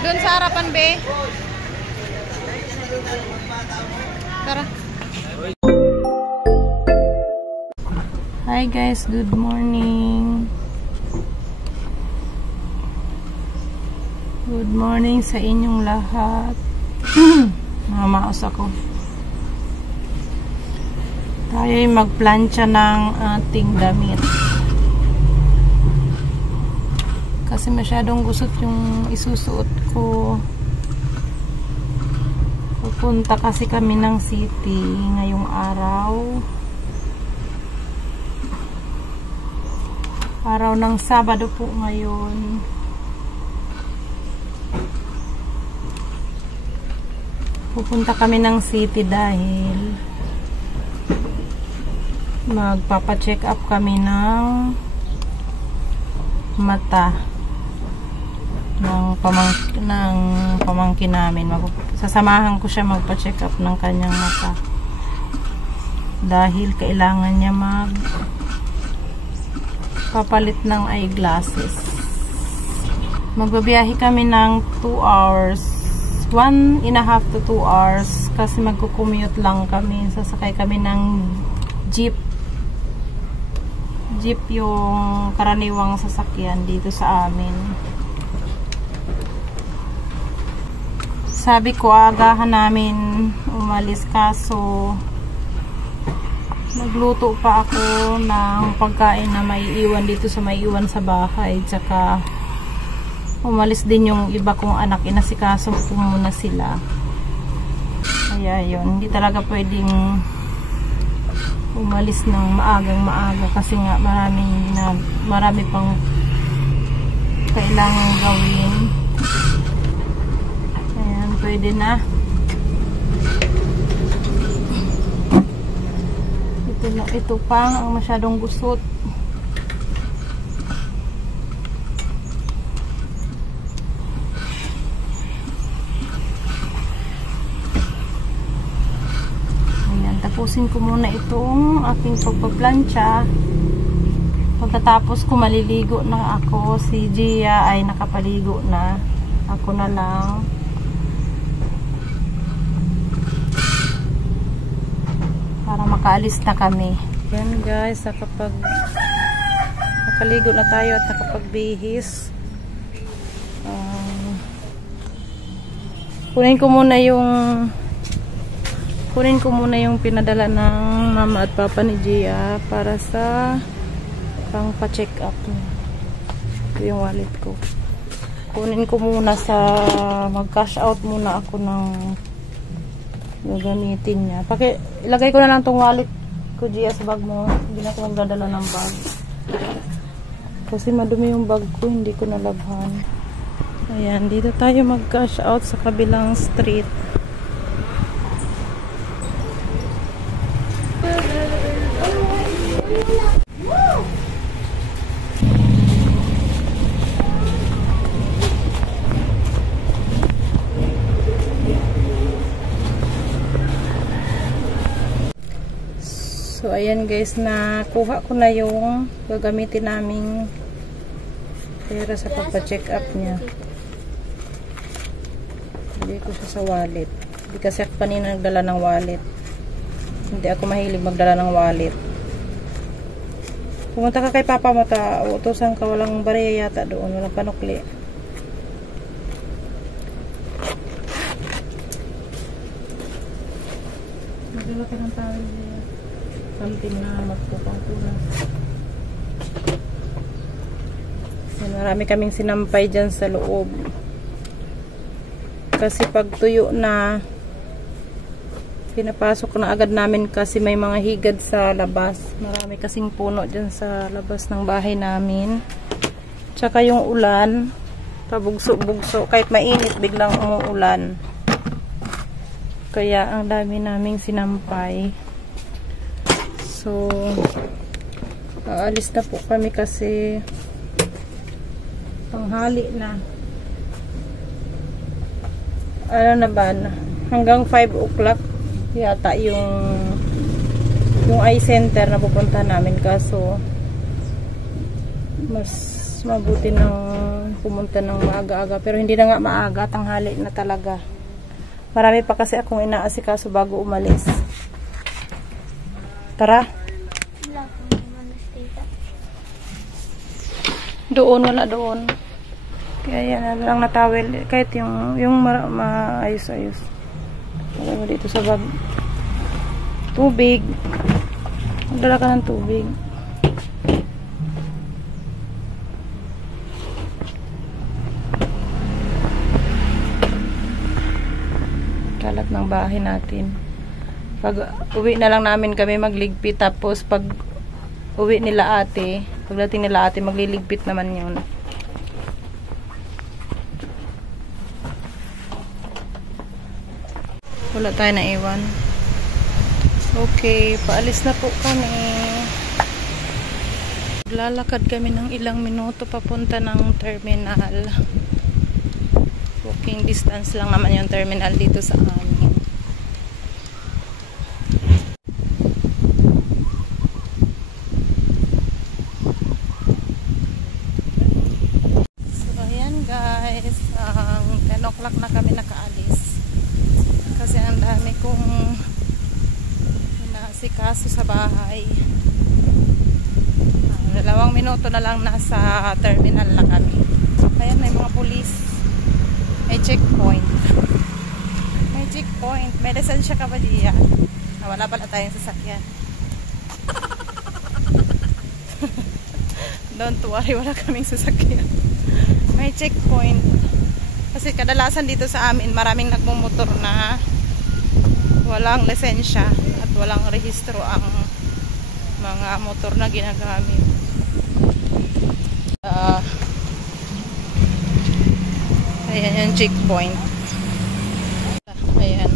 Doon sa harapan, be. Tara. Hi guys, good morning. Good morning sa inyong lahat. Mamaos ako. Tayo'y magplantsa ng ating damit. Kasi masyadong gusot yung isusuot ko. Pupunta kasi kami ng city ngayong araw. Araw ng Sabado po ngayon. Pupunta kami ng city dahil magpapa-check up kami ng mata ng pamangkin namin. Sasamahan ko siya magpa-check up ng kanyang mata dahil kailangan niya papalit ng eyeglasses. Magbabiyahe kami ng 2 hours, 1.5 to 2 hours kasi magkukommute lang kami. Sasakay kami ng jeep yung karaniwang sasakyan dito sa amin. Sabi ko agahan namin umalis, kaso nagluto pa ako ng pagkain na maiiwan dito sa maiiwan sa bahay, tsaka umalis din yung iba kong anak, inasikaso ko muna sila. Kaya yun, hindi talaga pwedeng umalis ng maaga kasi nga marami pang kailangan gawin. Ayan, pwede na. Ito pa ang masyadong gusot. Tapusin ko muna itong aking pagpaplantsa. Pagkatapos ko maliligo na ako. Si Gia ay nakapaligo na. Ako na lang. Para makaalis na kami. Yan guys, nakaligo na tayo at nakapagbihis. Kunin ko muna yung pinadala ng mama at papa ni Gia para sa pang pa-check up. Ito yung wallet ko. Kunin ko muna mag-cash out muna ako ng gagamitin niya. Ilagay ko na lang tong wallet ko, Gia, sa bag mo. Hindi na ako magdadala ng bag. Kasi madumi yung bag ko, hindi ko nalabhan. Ayan, dito tayo mag-cash out sa kabilang street. So ayan guys, nakuha ko na yung gagamitin naming pera sa pagpa-check up niya. Hindi ko siya sa wallet. Hindi kasi ako kanina nagdala ng wallet. Hindi ako mahilig magdala ng wallet. Pumunta ka kay papa mo, utusan ka, walang bariya yata doon, walang panukli. Magdala ka ng tawag niya. Something na magpupangkunas. Marami kaming sinampay dyan sa loob. Kasi pag tuyo na, pinapasok na agad namin kasi may mga higad sa labas. Marami kasing puno dyan sa labas ng bahay namin. Tsaka yung ulan, pabugso-bugso. Kahit mainit, biglang umuulan. Kaya ang dami naming sinampay. So, aalis na po kami kasi tanghali na. Ano na ba? Hanggang 5 o'clock yata yung eye center na pupunta namin, kaso mas mabuti ng pumunta ng maaga-aga. Pero hindi na nga maaga, tanghali na talaga. Marami pa kasi akong inaasikaso bago umalis. Tara. Doon, wala doon. Kaya yan na lang na towel. Kahit yung maayos-ayos. Wala mo dito sa bag. Tubig. Magdala ka ng tubig. Kalat ng bahay natin. Pag uwi na lang namin kami magligpit. Tapos pag uwi nila ate, pagdating nila ate, magliligpit naman yun. Wala tayo na iwan. Okay, paalis na po kami. Lalakad kami ng ilang minuto papunta ng terminal. Walking distance lang naman yung terminal dito sa amin. So ayan guys, 10 o'clock na kami nakaalis. Kasi ang dami kong inaasikaso sa bahay. 2 minuto na lang nasa terminal na kami. Ayan, may mga pulis. May checkpoint. May checkpoint. May lisensya ka ba diyan? Wala pala tayong sasakyan. Don't worry, wala kaming sasakyan. May checkpoint. Kasi kadalasan dito sa amin, maraming nagmumotor na walang lisensya at walang rehistro ang mga motor na ginagamit. Ayan yung checkpoint. Ayan.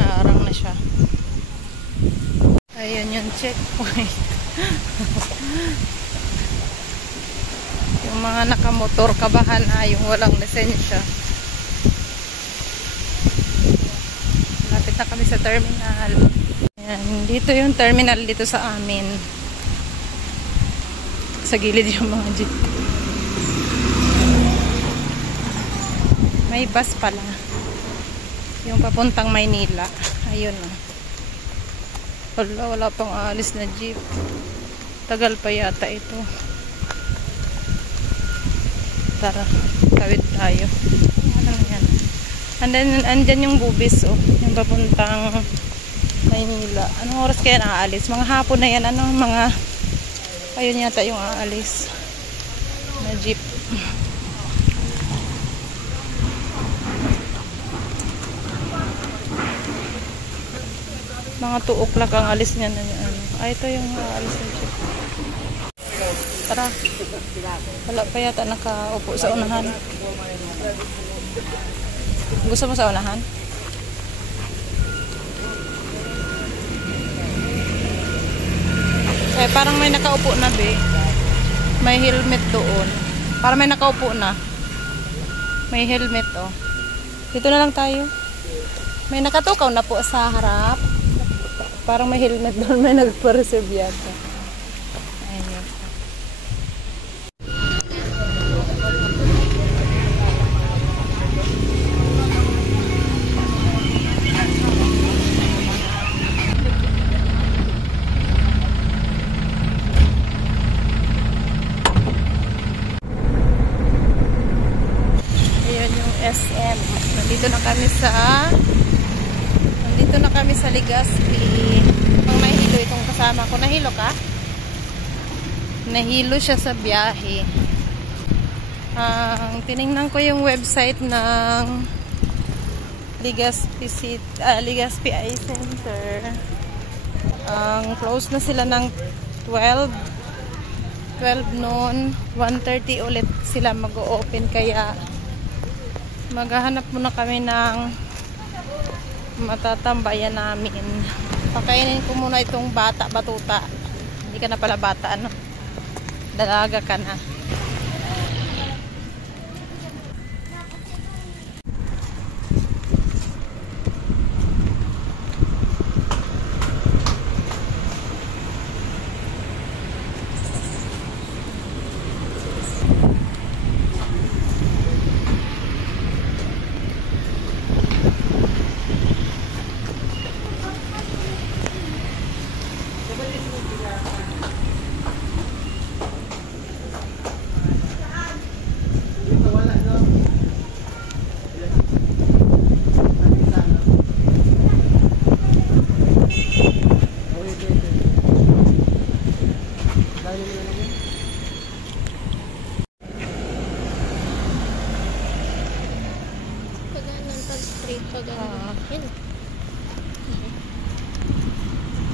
Naarang na siya. Ayan yung checkpoint. Yung mga nakamotor, kabahan na yung walang lisensya. Lapit na kami sa terminal. Ayan, dito yung terminal dito sa amin. Sa gilid yung mga jeep. May bus pala. Yung papuntang Maynila. Ayun o. Wala pang alis na jeep. Tagal pa yata ito. Tara, tawid tayo. Ano yan? Andyan yung Bubis oh. Yung papuntang Maynila. Anong oras kaya naaalis? Mga hapon na yan. Ano mga... Ayun yata yung aalis na jeep. Mga 2 o'clock ang alis niya na ano. Ito yung aalis na jeep. Tara. Wala pa yata nakaupo sa unahan. Gusto mo sa unahan? Eh, parang may nakaupo na be. May helmet doon. Parang may nakaupo na. May helmet oh. Dito na lang tayo. May nakatukaw na po sa harap. Parang may helmet doon. May nagpa-reserve yata. Ayun. SM. Nandito na kami sa Legazpi. Ang nahilo itong kasama ko. Nahilo ka? Nahilo siya sa biyahe. Tinignan ko yung website ng Legazpi Eye Center. Close na sila ng 12 noon. 1:30 ulit sila mag-o-open, kaya maghahanap muna kami ng matatambayan namin. Pakainin ko muna itong batuta. Hindi ka na pala bata, ano? Dalaga ka na.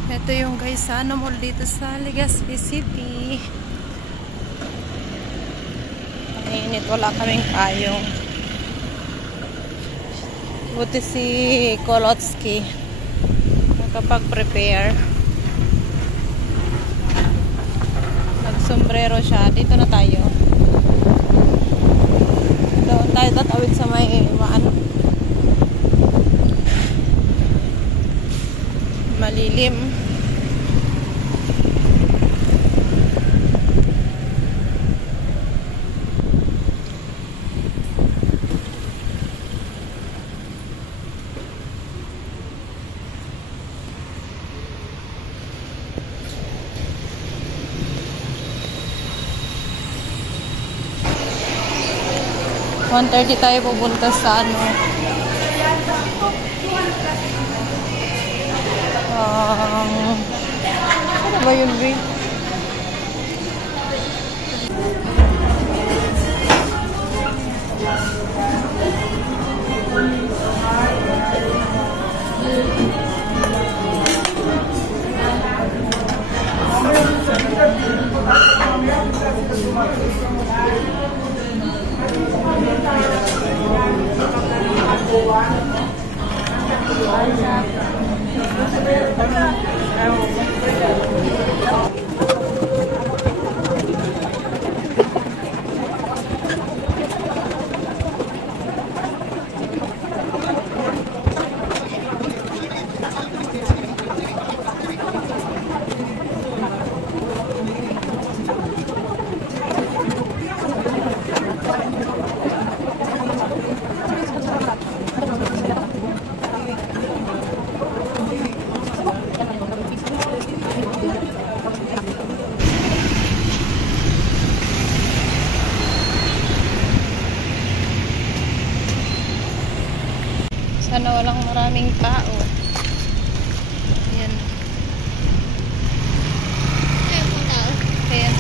Ito yung guys, mall dito sa Legazpi City. Ang init, wala kaming payong. Buti si Kolotsky nakapag-prepare. Nagsombrero siya. Dito na tayo. Doon tayo tatawid sa may malilim. One 1:30 tayo pupunta sa ano ba yun, Bri? Sana walang maraming tao. Ayan. Ayan.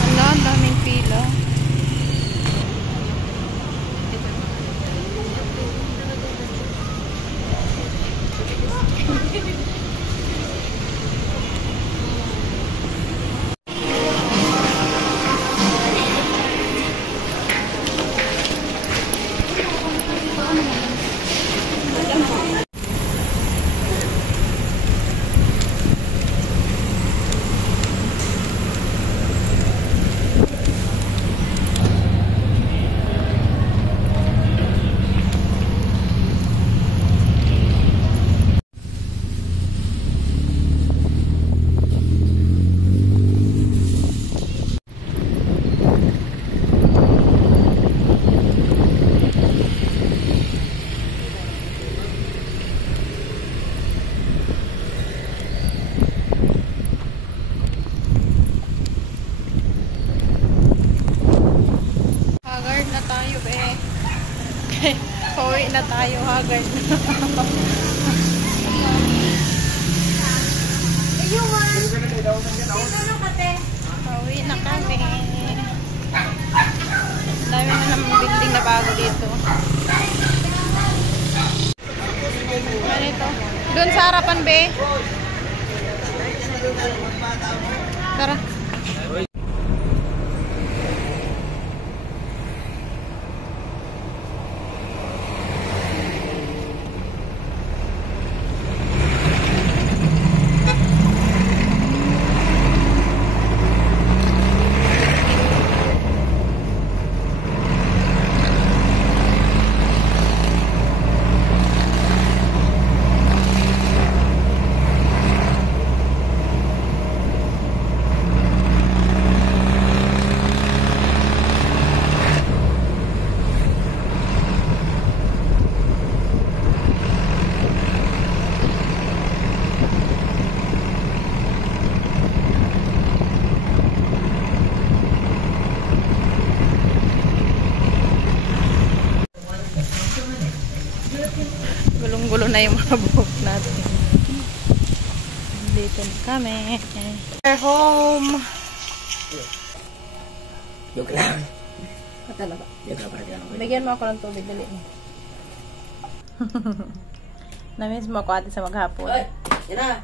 Wala, ang daming pila. Pauwi na tayo, haggard na. Pauwi na kami. Dami na naman building na bago dito. Ganito. Doon sa harapan, be. Tara. Gulong-gulo na yung mga buhok natin. Dito na kami. We're home. Joke lang. Talaga. Joke lang para kaya. Bigyan mo ako ng tubig, dali mo. Namiss mo ako ate sa maghapon. Ay, yan na.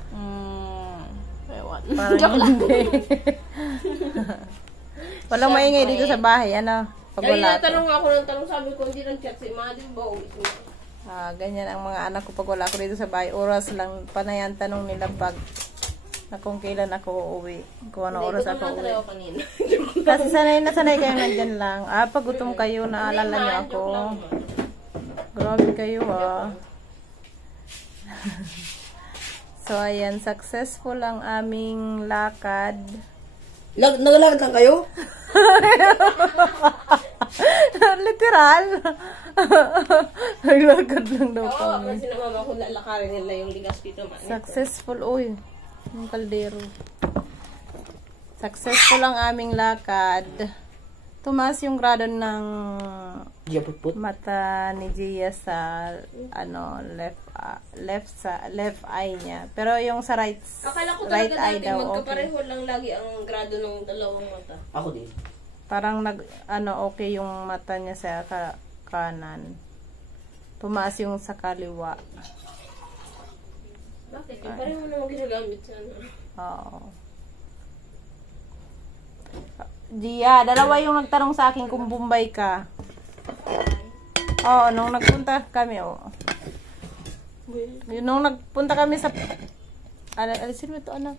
Ewan. Parang hindi. Walang maingay dito sa bahay. Ano? Pag wala ko. Tanong ako ng tanong, sabi ko, hindi nang chat si Ma, di ba? Ganyan ang mga anak ko pag wala ko dito sa bahay. Oras lang, panayan tanong nila pag na kung kailan ako uuwi. Kung ano oras ako uuwi. Kasi sanay na sanay kayo nandyan lang. Pag gutom kayo, naalala niyo ako. Grabe kayo So, ayan. Successful ang aming lakad. Nagalakad lang kayo? Literal. Naglakad lang daw kami. Kasi na mama ko lalakarin nila yung ligas dito. Successful, uy. Yung kaldero. Successful ang aming lakad. Tumaas yung grado ng mata ni Gia sa left eye niya. Pero yung sa right eye daw okay. Magkapareho lang lagi ang grado ng dalawang mata. Ako din. Parang okay yung mata niya sa kanan. Tumaas yung sa kaliwa. Bakit? Pareho naman ginagamit sana. Oo. Gia, dalawa yung nagtanong sa akin kung Bombay ka. Oo, nung nagpunta kami, nung nagpunta kami sa alisin mo ito, anak.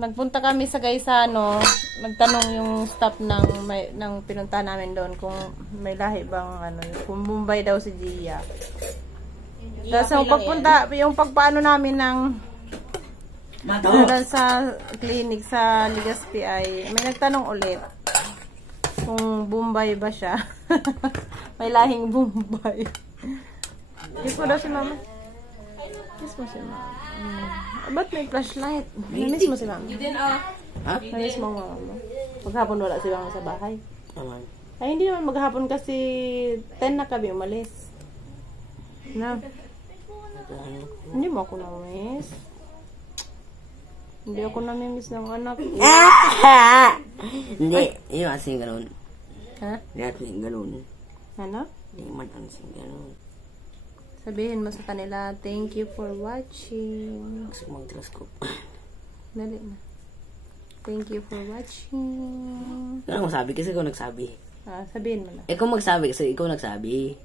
Nagpunta kami sa Gaisano, nagtanong yung staff ng pinunta namin doon kung may lahi bang kung Bombay daw si Gia. Tapos yung pagpaano namin ng sa clinic sa Legazpi ay may nagtanong ulit kung Bombay ba siya. May lahing Bombay. Kiss mo daw si mama. Kiss mo si mama. Ba't may flashlight? Namiss mo si mama? Namiss mo mama mo? Maghapon wala si mama sa bahay. Ay hindi naman maghapon kasi 10 na kami umalis. Na. Hindi mo ako namiss. Hindi ako nami-miss ng anak. Hindi. Yung asing ganun. Ha? Hindi asing ganun. Ano? Hindi man asing ganun. Sabihin mo sa kanila, thank you for watching. Gusto mag-trust ko. Dali na. Thank you for watching. Ano masabi? Kasi ikaw nagsabi. Sabihin mo na. Ikaw magsabi kasi ikaw nagsabi.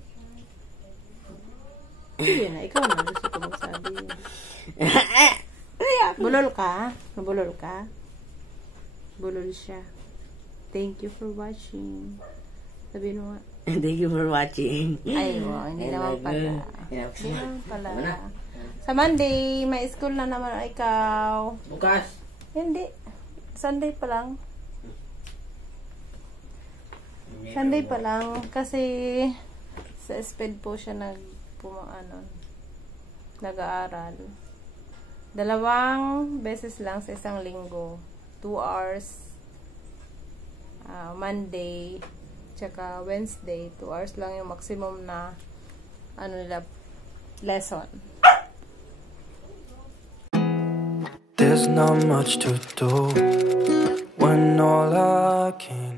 Sige na, ikaw na gusto ko magsabi. Bulol ka? Nabulol ka? Bulol siya. Thank you for watching. Sabihin mo nga. Thank you for watching. Ay, hindi naman pala. Hindi naman pala. Sa Monday, may school na naman ikaw. Bukas. Hindi. Sunday pa lang. Sunday pa lang. Kasi sa SPED po siya nag-aaral. 2 beses lang sa isang linggo. 2 hours. Monday. Tsaka Wednesday. 2 hours lang yung maximum na lesson. There's not much to do when all I can